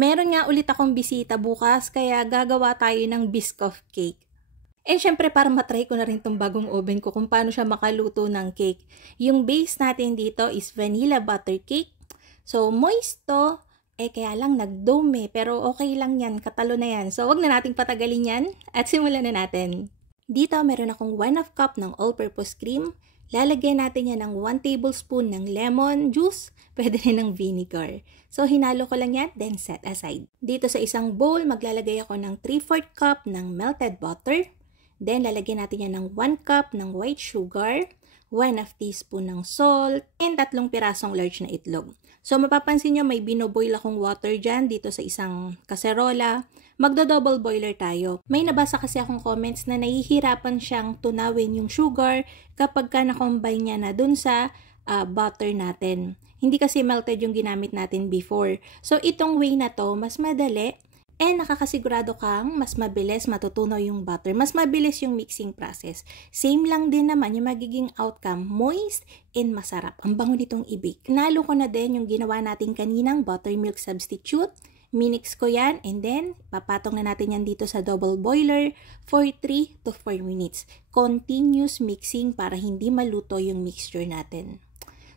Meron nga ulit akong bisita bukas kaya gagawa tayo ng Biscoff cake. And syempre para matry ko na rin tong bagong oven ko kung paano siya makaluto ng cake. Yung base natin dito is vanilla butter cake. So moist to, kaya lang nag-dome pero okay lang yan, katalo na yan. So wag na nating patagalin yan at simulan na natin. Dito meron akong 1/2 cup ng all-purpose cream. Lalagyan natin yan ng 1 tablespoon ng lemon juice, pwede rin ng vinegar. So, hinalo ko lang yan, then set aside. Dito sa isang bowl, maglalagay ako ng 3/4 cup ng melted butter. Then, lalagyan natin yan ng 1 cup ng white sugar, 1/2 teaspoon ng salt, and 3 pirasong large na itlog. So, mapapansin nyo, may binoboil akong water dyan dito sa isang kaserola. Magdo-double boiler tayo. May nabasa kasi akong comments na nahihirapan siyang tunawin yung sugar kapag ka na-combine niya na dun sa butter natin. Hindi kasi melted yung ginamit natin before. So, itong way na to, mas madali and nakakasigurado kang mas mabilis matutunaw yung butter. Mas mabilis yung mixing process. Same lang din naman yung magiging outcome, moist and masarap. Ang bango nitong i-bake. Nalo ko na din yung ginawa natin kaninang buttermilk substitute. Minix ko yan and then papatong na natin yan dito sa double boiler for 3 to 4 minutes. Continuous mixing para hindi maluto yung mixture natin.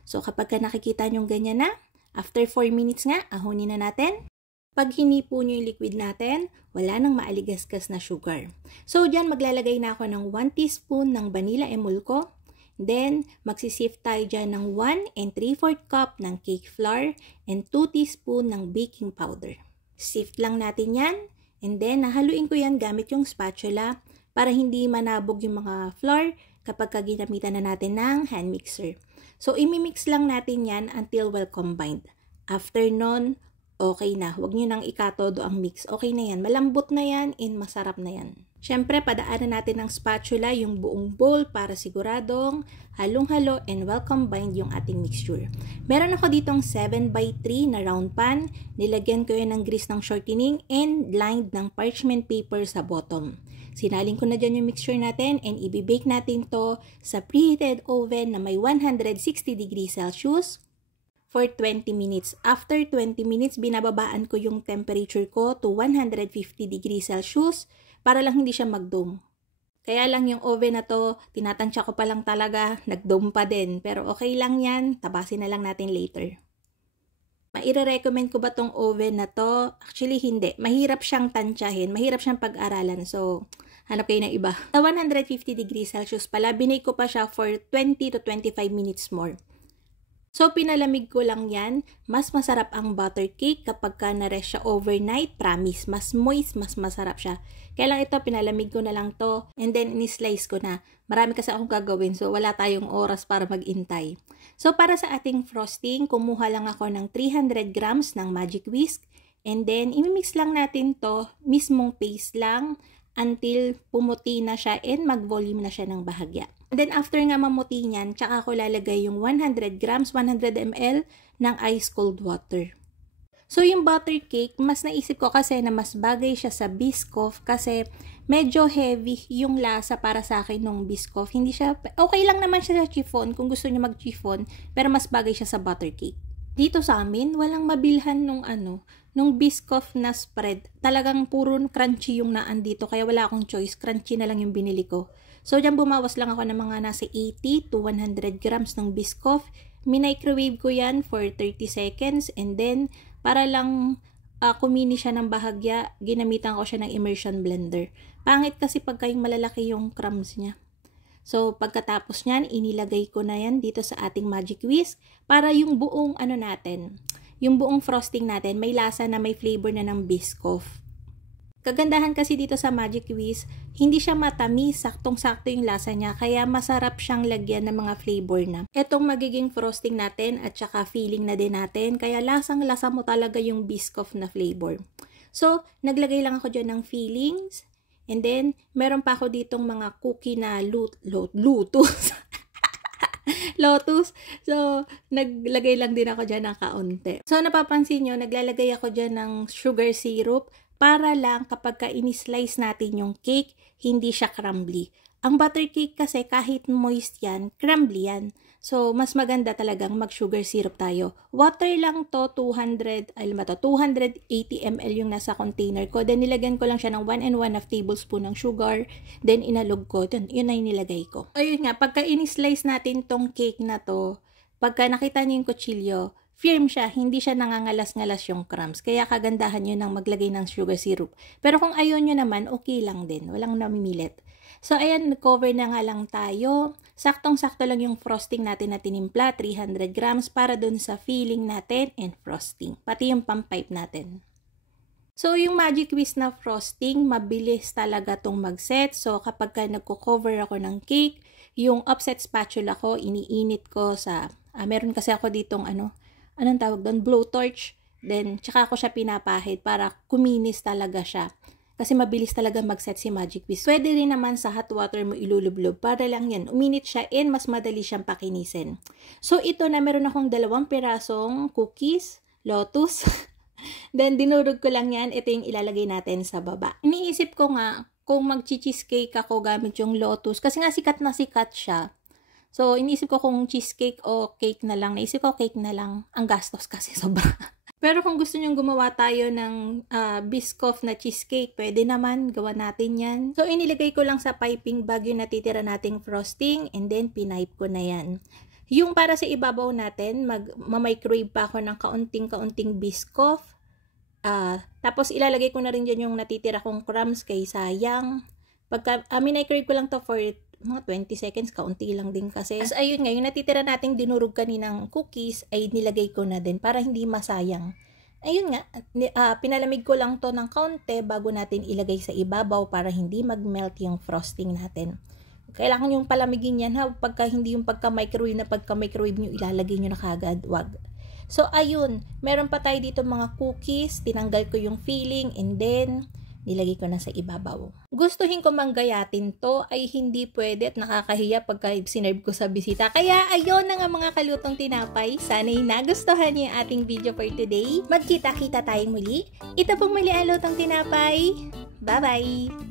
So kapag nakikita nyo ganyan na, after 4 minutes nga, ahonin na natin. Pag hinipo nyo yung liquid natin, wala nang maaligasgas na sugar. So dyan maglalagay na ako ng 1 teaspoon ng vanilla emulco. Then, magsisift tayo dyan ng 1 3/4 cup ng cake flour and 2 teaspoon ng baking powder. Sift lang natin yan. And then, nahaluin ko yan gamit yung spatula para hindi manabog yung mga flour kapag ginamitan na natin ng hand mixer. So, imimix lang natin yan until well combined. After nun, okay na. Huwag nyo nang ikatodo ang mix. Okay na yan. Malambot na yan and masarap na yan. Siyempre, padaanan natin ng spatula yung buong bowl para siguradong halong-halo and well combined yung ating mixture. Meron ako ditong 7x3 na round pan. Nilagyan ko yun ng grease ng shortening and lined ng parchment paper sa bottom. Sinalin ko na dyan yung mixture natin and ibibake natin to sa preheated oven na may 160 degrees Celsius for 20 minutes. After 20 minutes, binababaan ko yung temperature ko to 150 degrees Celsius para lang hindi siya mag-dome. Kaya lang yung oven na to, tinatansya ko pa lang talaga, nag-dome pa din. Pero okay lang yan, tabasin na lang natin later. Maire-recommend ko ba tong oven na to? Actually, hindi. Mahirap siyang tansyahin, mahirap siyang pag-aralan. So, hanap kayo ng iba. Sa 150 degrees Celsius pala, binake ko pa siya for 20 to 25 minutes more. So, pinalamig ko lang yan. Mas masarap ang butter cake kapag ka na-rest siya overnight. Promise, mas moist, mas masarap siya. Kaya lang ito, pinalamig ko na lang to. And then, in-slice ko na. Marami kasi akong gagawin. So, wala tayong oras para mag-intay. So, para sa ating frosting, kumuha lang ako ng 300 grams ng Magic Whisk. And then, imimix lang natin to. Mismong paste lang until pumuti na siya and mag-volume na siya ng bahagya. And then after nga mamuti niyan, tsaka ako lalagay yung 100 grams, 100 ml ng ice cold water. So yung butter cake, mas naisip ko kasi na mas bagay siya sa Biscoff kasi medyo heavy yung lasa para sa akin ng Biscoff. Hindi siya, okay lang naman siya sa chiffon kung gusto niyo mag-chiffon, pero mas bagay siya sa butter cake. Dito sa amin, walang mabilhan nung Biscoff na spread. Talagang puro crunchy yung naan dito, kaya wala akong choice. Crunchy na lang yung binili ko. So, dyan bumawas lang ako ng mga nasa 80 to 100 grams ng Biscoff. Minicrowave ko yan for 30 seconds and then, para lang kumini siya ng bahagya, ginamitan ko siya ng immersion blender. Pangit kasi pagka yung malalaki yung crumbs niya. So, pagkatapos niyan, inilagay ko na yan dito sa ating Magic Whisk para yung buong yung buong frosting natin, may lasa na may flavor na ng Biscoff. Kagandahan kasi dito sa Magic Whisk, hindi siya matamis, saktong-sakto yung lasa niya, kaya masarap siyang lagyan ng mga flavor na. Etong magiging frosting natin at saka filling na din natin, kaya lasang-lasa mo talaga yung Biscoff na flavor. So, naglagay lang ako dyan ng fillings, and then, meron pa ako ditong mga cookie na lotus. Lotus. So, naglagay lang din ako dyan ng kaunti. So, napapansin nyo, naglalagay ako dyan ng sugar syrup para lang kapag ka-ini-slice natin yung cake, hindi siya crumbly. Ang butter cake kasi kahit moist yan, crumbly yan. So, mas maganda talagang mag-sugar syrup tayo. Water lang to, 280 ml yung nasa container ko. Then, nilagyan ko lang siya ng 1 1/2 tablespoon ng sugar. Then, inalog ko. Yun ay nilagay ko. Ayun nga, pagka in-slice natin tong cake na to, pagka nakita niyo yung kutsilyo, firm siya, hindi siya nangangalas-ngalas yung crumbs. Kaya kagandahan nyo ng maglagay ng sugar syrup. Pero kung ayaw nyo naman, okay lang din. Walang namimilit. So, ayan, nag-cover na nga lang tayo. Saktong-sakto lang yung frosting natin na tinimpla, 300 grams, para dun sa filling natin and frosting. Pati yung pang-pipe natin. So, yung Magic Whisk na frosting, mabilis talaga tong mag-set. So, kapag ka nagko-cover ako ng cake, yung offset spatula ko, iniinit ko sa, meron kasi ako ditong anong tawag doon? Blowtorch. Then, tsaka ko siya pinapahid para kuminis talaga siya. Kasi mabilis talaga mag-set si Magic Whisk. Pwede rin naman sa hot water mo ilulublob para lang yan. Uminit siya and mas madali siyang pakinisin. So, ito na meron akong 2 pirasong cookies, lotus. Then, dinurog ko lang yan. Ito yung ilalagay natin sa baba. Iniisip ko nga, kung mag-cheesecake ako gamit yung lotus, kasi nga sikat na sikat siya. So, iniisip ko kung cheesecake o cake na lang. Naisip ko cake na lang. Ang gastos kasi sobra. Pero kung gusto nyong gumawa tayo ng Biscoff na cheesecake, pwede naman, gawa natin yan. So, inilagay ko lang sa piping bag yung natitira nating frosting and then pinipe ko na yan. Yung para sa ibabaw natin, microwave pa ako ng kaunting-kaunting Biscoff. Tapos, ilalagay ko na rin dyan yung natitira kong crumbs kay sayang. Pagka, microwave ko lang to for mga 20 seconds, kaunti lang din kasi. As ayun nga, yung natitira nating dinurog kaninang cookies ay nilagay ko na din para hindi masayang. Ayun nga, pinalamig ko lang to ng kaunti bago natin ilagay sa ibabaw para hindi mag-melt yung frosting natin. Kailangan yung palamigin yan ha, pagka hindi yung pagka-microwave nyo ilalagay nyo na kagad, wag. So ayun, meron pa tayo dito mga cookies, tinanggal ko yung filling and then nilagay ko na sa ibabaw. Gustuhin ko manggayatin to ay hindi pwede at nakakahiya pagka sinerve ko sa bisita. Kaya ayun na nga mga kalutong tinapay. Sana'y nagustuhan niyo yung ating video for today. Magkita-kita tayong muli. Ito pong muli ang Lutong Tinapay. Bye-bye!